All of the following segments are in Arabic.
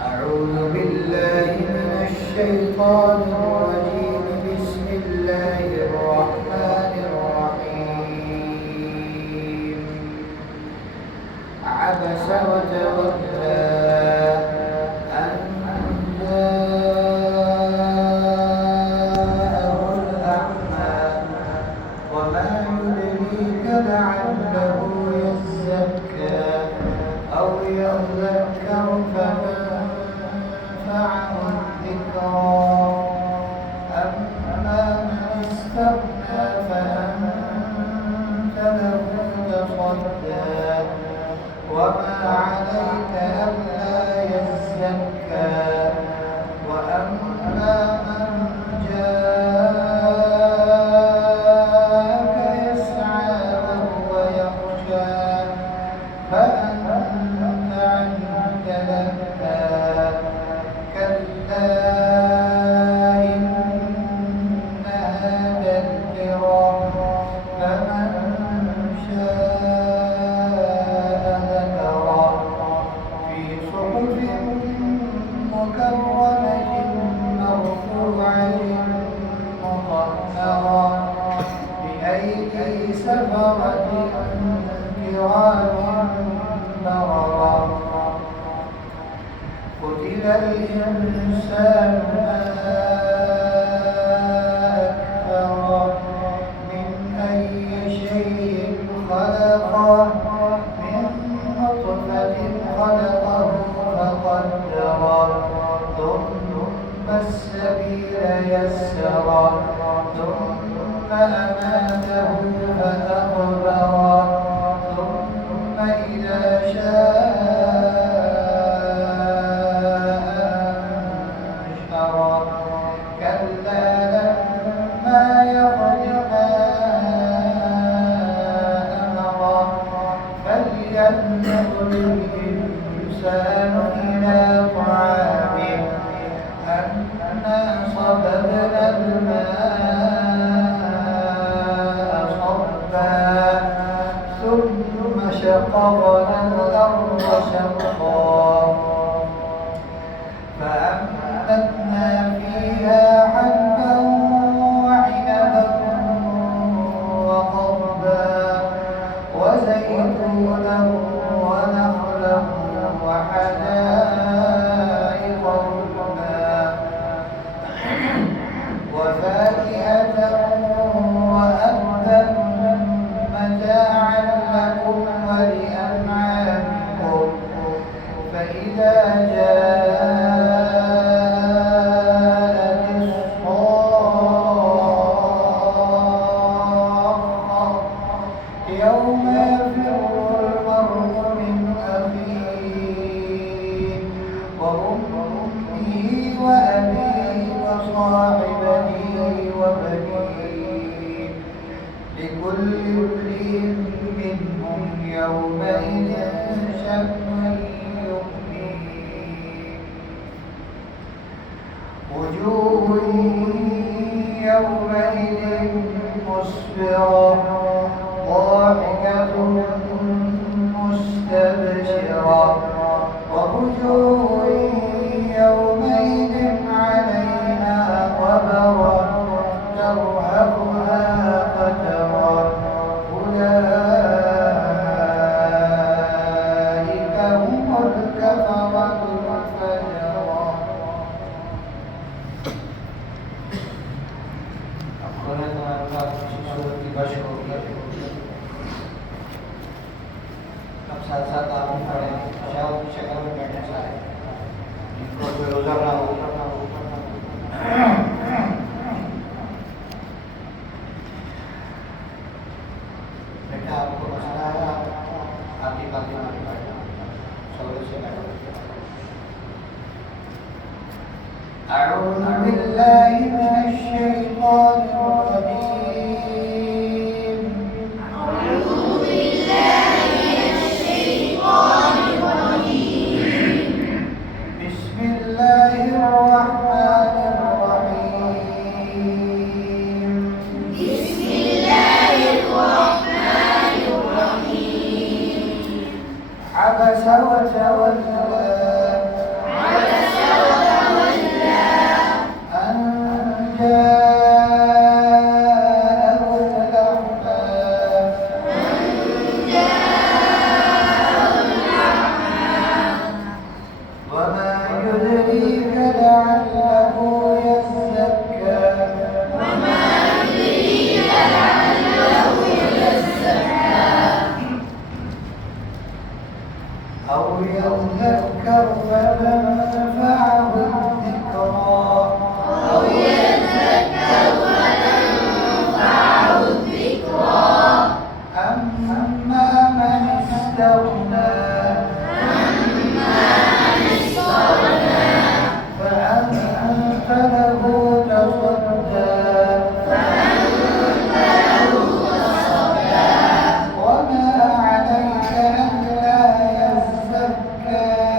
أعوذ بالله من الشيطان الرجيم. بسم الله الرحمن الرحيم. عبس وتولى أن جاءه الأعمى وما يدريك لعله يزكى أو يذكر فنفعه الذكرى. أما من استغنى فأنت له تصدى وما عليك ألا يزكى. وأما من جاءك يسعى وهو يخشى فأنت عنه تلهى. كلا إنها تذكرة فمن شاء ذكره في صحف مكرمة مرفوعة مطهرة بأيدي سفرة كرام بررة. قتل الإنسان ما أكفره من أي شيء خلقه من نطفة خلقه فقدره ثم السبيل يسره ثم أماته فأقبره ثم إذا شاء أنشره. كلا لما يقض ما أمره فلينظر الإنسان إلى طعامه أنا صببنا الماء صبا ثم شققنا الأرض شقا فأنبتنا فيها حبا وعنبا وقضبا وزيتونا ونخلا وحدائق غلبا وفاكهة وأبا متاعا لكم ولأنعامكم. فإذا جاءت الصاخة يوم يفر المرء من أخيه وأمه وأبيه وصاحبته وبنيه لكل امرئ منهم يومئذ شأن يغنيه. وجوه يومئذ مسفرة ضاحكة مستبشرة ووجوه يومئذ عليها غبرة ترهقها قترة أولئك هم الكفرة الفجرة. अब साथ-साथ आप भी पढ़ें, शायद शक्ल में बैठने से आए इनको कोई रोज़ा ना हो। बेटा आपको मसला है, आपकी बातें ना बैठना, सौरे से बैठो। أعوذ بالله من الشيطان الرجيم. أعوذ بالله من الشيطان الرجيم. بسم الله الرحمن الرحيم. بسم الله الرحمن الرحيم. عبس وتولى. عبس يذكر فتنفعه الذكرى أما من استغنى فأنت له تصدى وما عليك ألا يزكى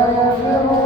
ويغفر